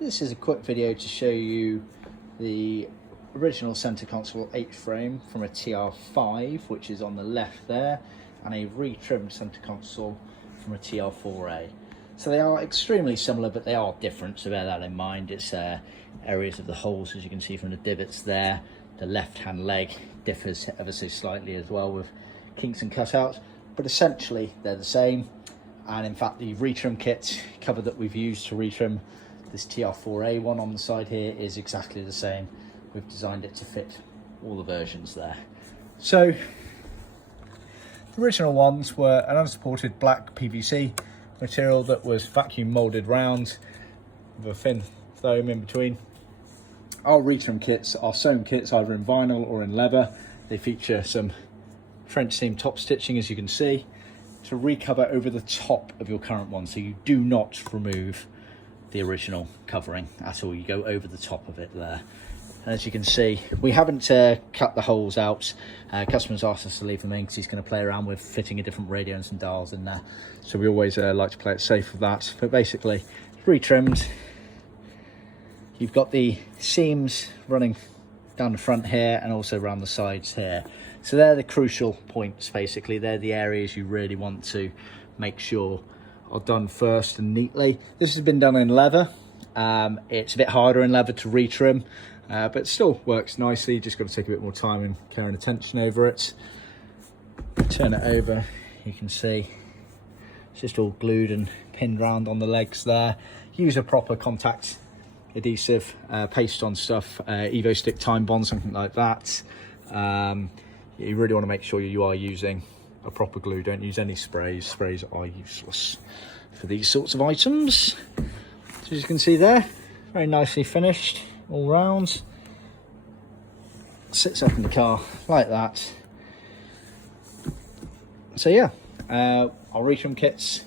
This is a quick video to show you the original centre console H-frame from a TR5, which is on the left there, and a retrimmed centre console from a TR4A. So they are extremely similar, but they are different, so bear that in mind. It's areas of the holes, as you can see from the divots there. The left-hand leg differs ever so slightly as well, with kinks and cutouts, but essentially they're the same. And in fact, the retrim kit cover that we've used to retrim this TR4A one on the side here is exactly the same. We've designed it to fit all the versions there. So the original ones were an unsupported black PVC material that was vacuum molded round with a thin foam in between. Our retrim kits are sewn kits, either in vinyl or in leather. They feature some French seam top stitching, as you can see, to recover over the top of your current one, so you do not remove the original covering at all. You go over the top of it there. And as you can see, we haven't cut the holes out. Customers asked us to leave them in because he's going to play around with fitting a different radio and some dials in there, so we always like to play it safe with that. But basically, it's retrimmed. You've got the seams running down the front here and also around the sides here. So they're the crucial points, basically. They're the areas you really want to make sure are done first and neatly. This has been done in leather. It's a bit harder in leather to retrim, but it still works nicely. You just got to take a bit more time and care and attention over it. Turn it over, you can see it's just all glued and pinned round on the legs there. Use a proper contact adhesive, paste on stuff, Evo Stick Time Bond, something like that. You really want to make sure you are using a proper glue. Don't use any sprays. Sprays are useless for these sorts of items. So as you can see there, very nicely finished all round. Sits up in the car like that. So yeah, our retrim kits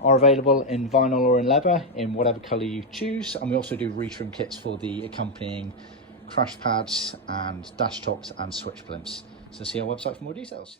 are available in vinyl or in leather, in whatever colour you choose. And we also do retrim kits for the accompanying crash pads and dash tops and switch blimps. So see our website for more details.